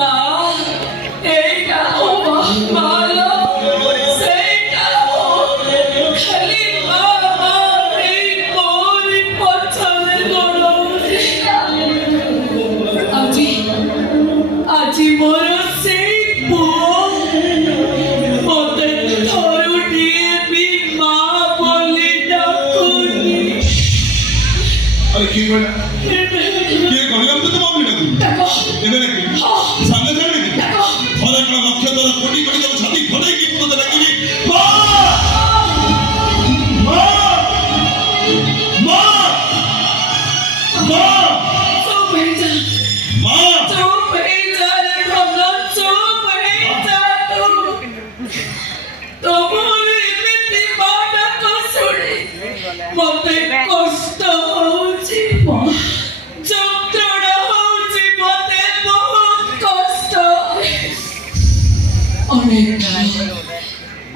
মা এইটা ভালো সেইটা খালি মা এই পরি পছন্দ করো আজি আজি মোর সেই পুয়ো মতে ধরু দিয়ে বি মা বলি ডাকুনি अरे की बोला ये कहला तो मामली ना तू देखो एबे की संगे जाने की और एक लक्ष्य तो कोटी कोटी तो छाती खोले की तो लगी मां मां मां मां तो बेटा मां तो बेटा रे हमला तो बेटा तो मोरे मिट्टी बाड़ा को सुनी मते कष्ट होची যন্ত্রণা হচ্ছে মতে বহুত কষ্ট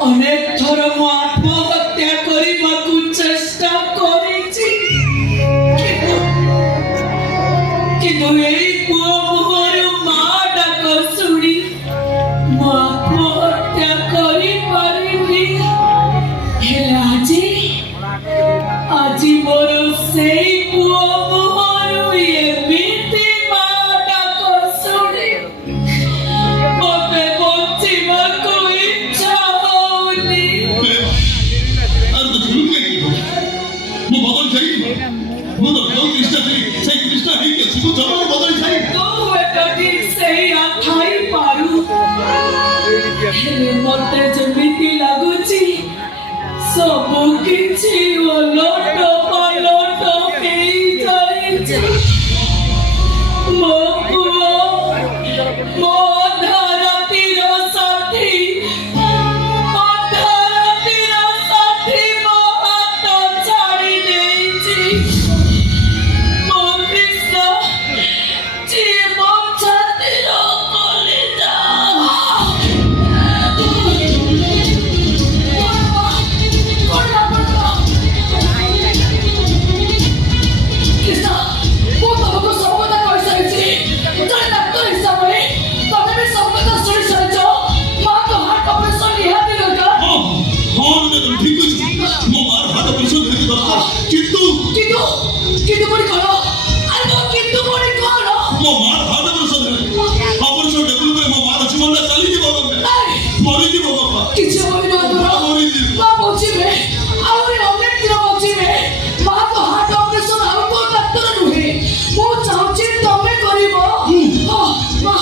অনেক থর মু আত্মহত্যা করিবাকু চেষ্টা করেছি কিন্তু এই পুଅ মুহଁରୁ ମା ଡାକ ଶୁଣି ମୁଁ ଆତ୍ମହତ୍ୟା କରିପାରିବି ହେଲେ ଆଜି ମୋର ସେଇ ପୁଅ ମୁହଁରୁ ଏମିତି ମା ଡାକ ଶୁଣି ମୋତେ ବଞ୍ଚିବାକୁ ଇଚ୍ଛା ହଉନି अरे तो झूठ में की वो बदल जाएगी वो तो लोग कृष्ण से कृष्ण है कि तू जरूर बदल जाएगी ତୁ ଏକାଠି ସେଇଆ ଥାଇପାରୁ ହେଲେ ମୋତେ ଯେମିତି ଲାଗୁଛି ସବୁ କିଛି ଓଲଟ ପାଲଟ ହେଇଯାଇଛି ମୋ ପୁଅ ମୋ ଅଧାରାତିର ସାଥୀ ମୋ ହାତ ଛାଡ଼ି ଦେଇଛି ମୋ କୃଷ୍ଣ ଯିଏ ମୋ ଛାତିର କଲିଜା ठीक है वो मार हाथ ऑपरेशन करके दरकार किंतु कोड़ी करो अरे वो किंतु कोड़ी करो वो मार हाथ ऑपरेशन डेबल में वो मार जीवन ला चली जी बाबा मरी जी बाबा किसी मरी ना तो मरी जी मां पहुंची में और अनेक दिन पहुंची में मां तो हार्ट ऑपरेशन और को डॉक्टर नुहे वो चाहूची तमे करिवो हां मां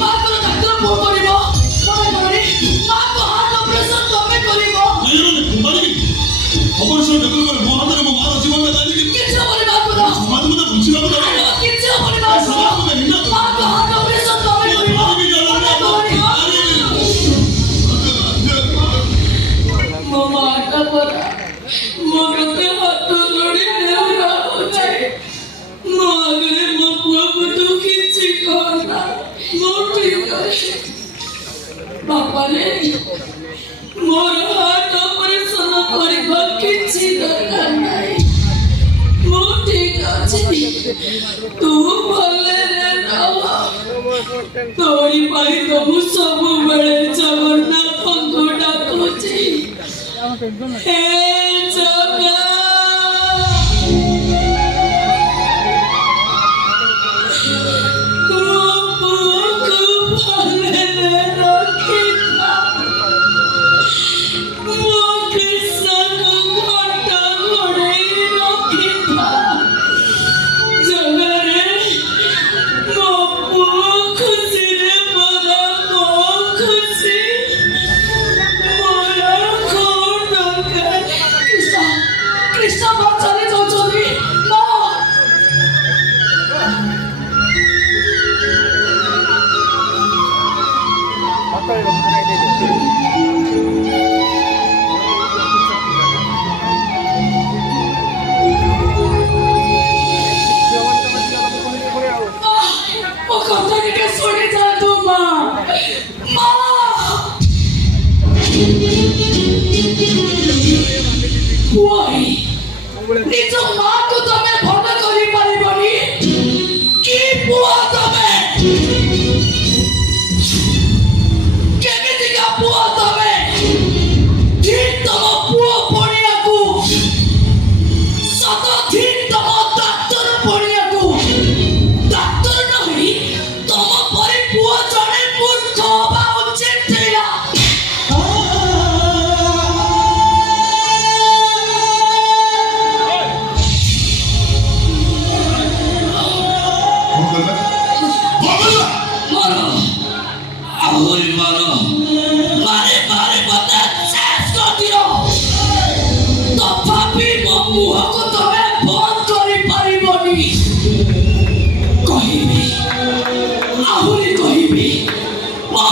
मां तो डॉक्टर को करिवो तमे मां तो हार्ट ऑपरेशन तमे करिवो ऑपरेशन डेबल में वो हाथ में मार जीवन ला चली जी किसी मरी ना तो समाज में बुझी ना किसी मरी ना तो मां तो हार्ट ऑपरेशन तमे करिवो ମୋ ମାଟା ପରା ମୋ କେତେ ହାତ ଯୋଡ଼ି ରହୁଛି ମୋ ଆଗରେ ମୋ ପୁଅକୁ ତୁ କିଛି କହନା ମୁଁ ଠିକ ଅଛି ବାପାରେ ମୋର ହାର୍ଟ ଅପରେସନ କରିବା କିଛି ଦରକାର ନାହିଁ ମୁଁ ଠିକ ଅଛି ତୁ ଭଲରେ ରହ ତୋରି ପାଇଁ ତ ମୁଁ ସବୁବେଳେ ଜଗନ୍ନାଥଙ୍କୁ ଡାକୁଛି हे जगा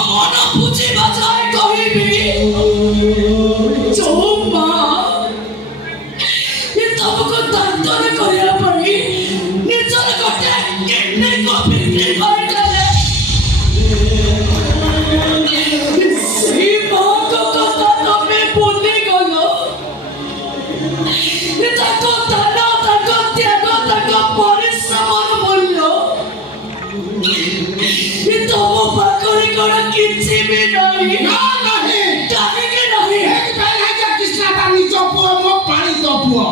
ମନ ବୁଝିବା ଯାଏ କହିବି ଯୋଉ ମା ତମକୁ ଦାନ୍ତନ କରିବା ପାଇଁ ନିଜର ଗୋଟେ କିଡନୀକୁ ବିକ୍ରି କରିଦେଲେ ସେଇ ମାଙ୍କ କଥା ତମେ ଭୁଲିଗଲ ତାଙ୍କ ଦାନ ତାଙ୍କ ତ୍ୟାଗ ତାଙ୍କ ପରିଶ୍ରମର ମୂଲ୍ୟ ତମ ପାଖରେ କଣ କିଛି ବି ନାହିଁ କାହିଁକି ନାହିଁ କୃଷ୍ଣ ତା ନିଜ ପୁଅ ମୋ ପାଳିତ ପୁଅ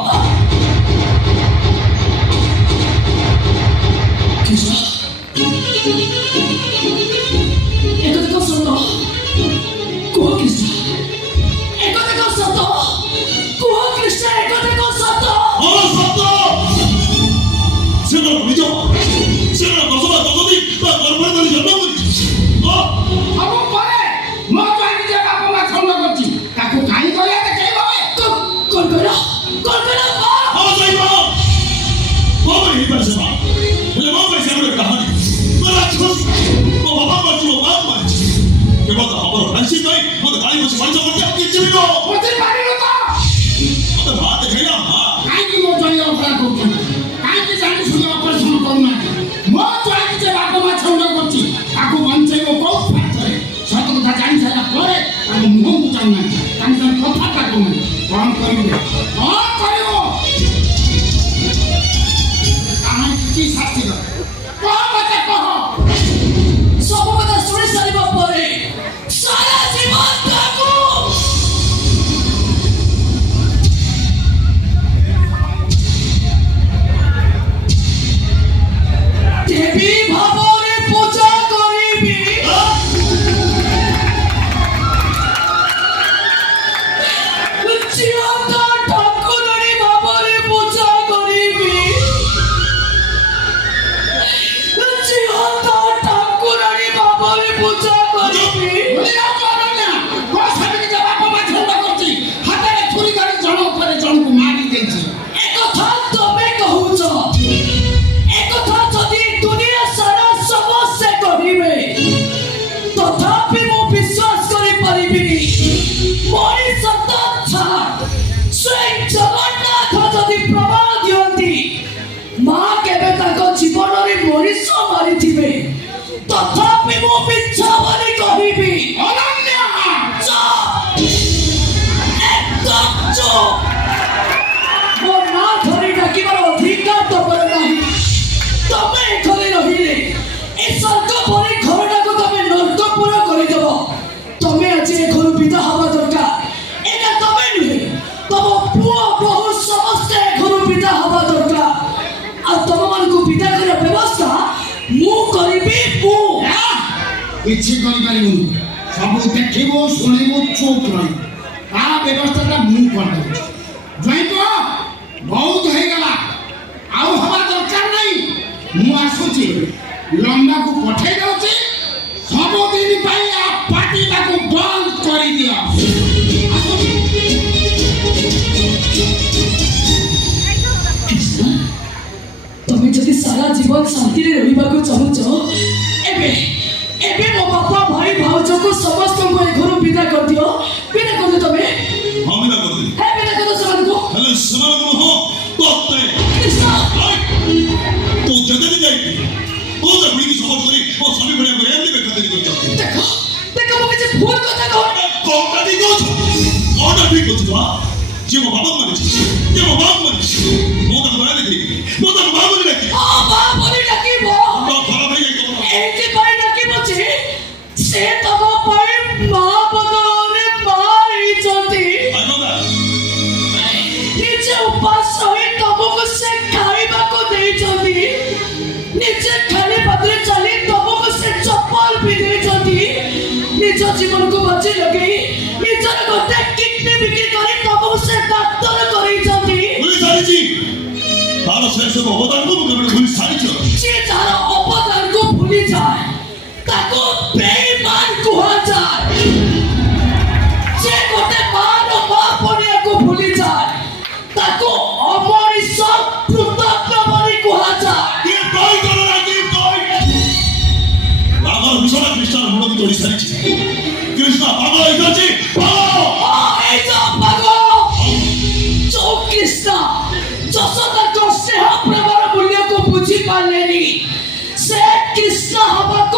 ଏକଥା ସତ କୁହ କୃଷ୍ଣ ଏକଥା ସତ କୁହ କୃଷ୍ଣ ଏକଥା ସତ ହଁ ସତ ସେ କଣ ନିଜ ସେ କଣ ଦଶମା ଦଶଦି ତା ଗର୍ଭରେ ଧରି ଜନ୍ମ କରିଛି ହବ ପରେ ମୋ ପାଇଁ ନିଜ ବାପ ମା ଛନ୍ଦ କରିଛି ତାକୁ କାହିଁ କରିବା ଦେଖେଇବ କଣ କହିଲ ମା ହଁ ଯାଇ ମା ମୋ ପାଇଁ ହେଇପାରେ ସେ ମା ହେଲେ ମୋ ପାଇଁ ସେ ଗୋଟେ କାହାଣୀ ମୋ ରାକ୍ଷସ ମୋ ବାପା ମାରିଛି ମୋ ମା ମାରିଛି କେବଳ ତ ଆମର ଫାନ୍ସି ପାଇଁ ମୋତେ ଗାଳି ବସି ମଣିଷ କରିଛି ଆଉ କିଛି ବି ନୁହଁ ମୋତେ ପାରିଲ ତ ମୋତେ ମା ଦେଖେଇଲା ମା କାହିଁକି ମୋ ପାଇଁ ଅପରାଧ କରୁଛନ୍ତି କାହିଁକି ଜାଣି ଶୁଣି ଅପରେସନ କରୁନାହାନ୍ତି ମୋ ପାଇଁ ନିଜ ବାପ ମା ଛନ୍ଦ କରିଛି ତାକୁ ବଞ୍ଚେଇବ କୋଉ ପାଠରେ ସତ କଥା ଜାଣି ସାରିଲା ପରେ ତାଙ୍କ ମୁହଁକୁ ଚାହୁଁନାହାନ୍ତି ତାଙ୍କ କଥାଟା କହୁନାହାନ୍ତି କଣ କରିବେ କଣ କରିବ କାହିଁକି ଶାସ୍ତି କର କହ ମୋତେ କହ ସବୁ କଥା ଶୁଣି ସାରିବା ପରେ ସାରା ଜୀବନ ତାକୁ ଦେବୀ ଭାବରେ ପୂଜା କରିବି ଝିଅଙ୍କ ଠାକୁରାଣୀ ଭାବରେ ପୂଜା କରିବି ଝିଅଙ୍କ ଠାକୁରାଣୀ ଭାବରେ ପୂଜା କରିବି ହାତରେ ଛୁରୀ ଧରି ଜଣ ଉପରେ ଜଣକୁ ମାରି ଦେଇଛି ଏକଥା ତମେ କହୁଛ ଏକଥା ଯଦି ଦୁନିଆ ସାରା ସମସ୍ତେ କହିବେ ତଥାପି ମୁଁ ବିଶ୍ୱାସ କରିପାରିବିନି ମଣିଷ ତ ଛାଡ଼ ସ୍ୱୟଂ ଜଗନ୍ନାଥ ଯଦି ପ୍ରମାଣ ଦିଅନ୍ତି ମା କେବେ ତାଙ୍କ ଜୀବନରେ ମଣିଷ ମାରିଥିବେ ତଥାପି ମୁଁ ମିଛ ବୋଲି କହିବି ଅନନ୍ୟ ଚୁପ୍ ଏକଦମ ଚୁପ୍ ମୋ ନାଁ ଧରି ଡାକିବାର ଅଧିକାର ତମର ନାହିଁ ତମେ ଏଠାରେ ରହିଲେ ଏ ସ୍ୱର୍ଗ ପରି ଘରଟାକୁ ତମେ ନର୍କପୁର କରିଦେବ ତମେ ଆଜି ଏ ଘରୁ ବିଦା ହେବା ଦରକାର ଏଇଟା ତମେ ନୁହେଁ ତମ ପୁଅ ବୋହୂ ସମସ୍ତେ ଏ ଘରୁ ବିଦା ହେବା ଦରକାର ଆଉ ତମମାନଙ୍କୁ ବିଦା କରିବା ବ୍ୟବସ୍ଥା ମୁଁ କରିବି କିଛି କରିପାରିବୁନି ସବୁ ଦେଖିବୁ ଶୁଣିବୁ ଚୁପ୍ ରହିବୁ ତା ବ୍ୟବସ୍ଥାଟା ମୁଁ କରିଦେଉଛି ଜୟନ୍ତ ବହୁତ ହେଇଗଲା ଆଉ ହବା ଦରକାର ନାହିଁ ମୁଁ ଆସୁଛି ଲମ୍ବାକୁ ପଠେଇ ଦଉଛି ସବୁଦିନ ପାଇଁ ଆ ପାଟିଟାକୁ ବନ୍ଦ କରିଦିଅ କୃଷ୍ଣ ତମେ ଯଦି ସାରା ଜୀବନ ଶାନ୍ତିରେ ରହିବାକୁ ଚାହୁଁଛ ଏବେ ଏବେ ମୋ ବାପା ଭାଇ ଭାଉଜକୁ ସମସ୍ତଙ୍କୁ ଏ ଘରୁ ବିଦା କରିଦିଅ ବିଦା କରିଦିଅ ତମେ ହଁ ବିଦା କରିଦେଲି ହେ ବିଦା କରିଦିଅ ସେମାନଙ୍କୁ ହେଲେ ସେମାନଙ୍କୁ ନୁହଁ ତୋତେ କୃଷ୍ଣ ତୁ ଯେତେଦିନ ଯାଇକି ତୁ ତ ବୁଢ଼ୀକି ସପୋର୍ଟ କରି ମୋ ସ୍ୱାମୀ ଭଳିଆ କରି ଏମିତି ବେଖାତିରି କରିଯାଉଛି ଦେଖ ଦେଖ ମୁଁ କିଛି ଭୁଲ କଥା କହୁନି କଣଟା ଠିକ ଅଛି କଣଟା ଠିକ ଅଛି ମା ଯିଏ ମୋ ବାପାକୁ ମାରିଛି ଯିଏ ମୋ ବାପାକୁ ମାରିଛି ମୁଁ ତାକୁ ବରା ଦେଖେଇବି ମୁଁ ତାକୁ ମା ବୋଲି ଡାକିବି ମା ବୋଲି ଡାକିବ ଖରାପ ହେଇଯାଇଛି ଏଇଥିପାଇଁ ଡାକିବ ଯେ ସେ ତମ ପାଇଁ ମା ବଦଳରେ ମା ହେଇଛନ୍ତି ନିଜେ ଉପାସ ରହି ତମକୁ ସେ ଖାଇବାକୁ ଦେଇଛନ୍ତି ନିଜେ ଖାଲି ପାଦରେ ଚାଲି ତମକୁ ସେ ଚପଲ ପିନ୍ଧେଇଛନ୍ତି ନିଜ ଜୀବନକୁ ବଞ୍ଚି ଲଗେଇ ନିଜର ଗୋଟେ କିଡନୀ ବିକ୍ରି କରି ତମକୁ ସେ ଡାକ୍ତର କରେଇଛନ୍ତି ଭୁଲି ସାରିଛି ତାର ସେ ସବୁ ଅବଦାନକୁ ମୁଁ କେବେ ଭୁଲି ସାରିଛି ଯିଏ ତାର ଅବଦାନକୁ ଭୁଲିଯାଏ ତାକୁ ବେଇମାନ କୁହାଯାଏ ଯେ ଗୋଟେ ମାର ମା ପଣିଆକୁ ଭୁଲିଯାଏ ତାକୁ ଅମଣିଷ କୃତଜ୍ଞ ବୋଲି କୁହାଯାଏ ରାଗର ବିଷୟ ଖ୍ରୀଷ୍ଟାନ ମୁଣ୍ଡକୁ ତୋଡ଼ି 살지. 그러니까 막아 이거지. 막아. Ito bago! Chokista! Chosotan ko se hapra mara mulya ko buji paleni. Se kissa haba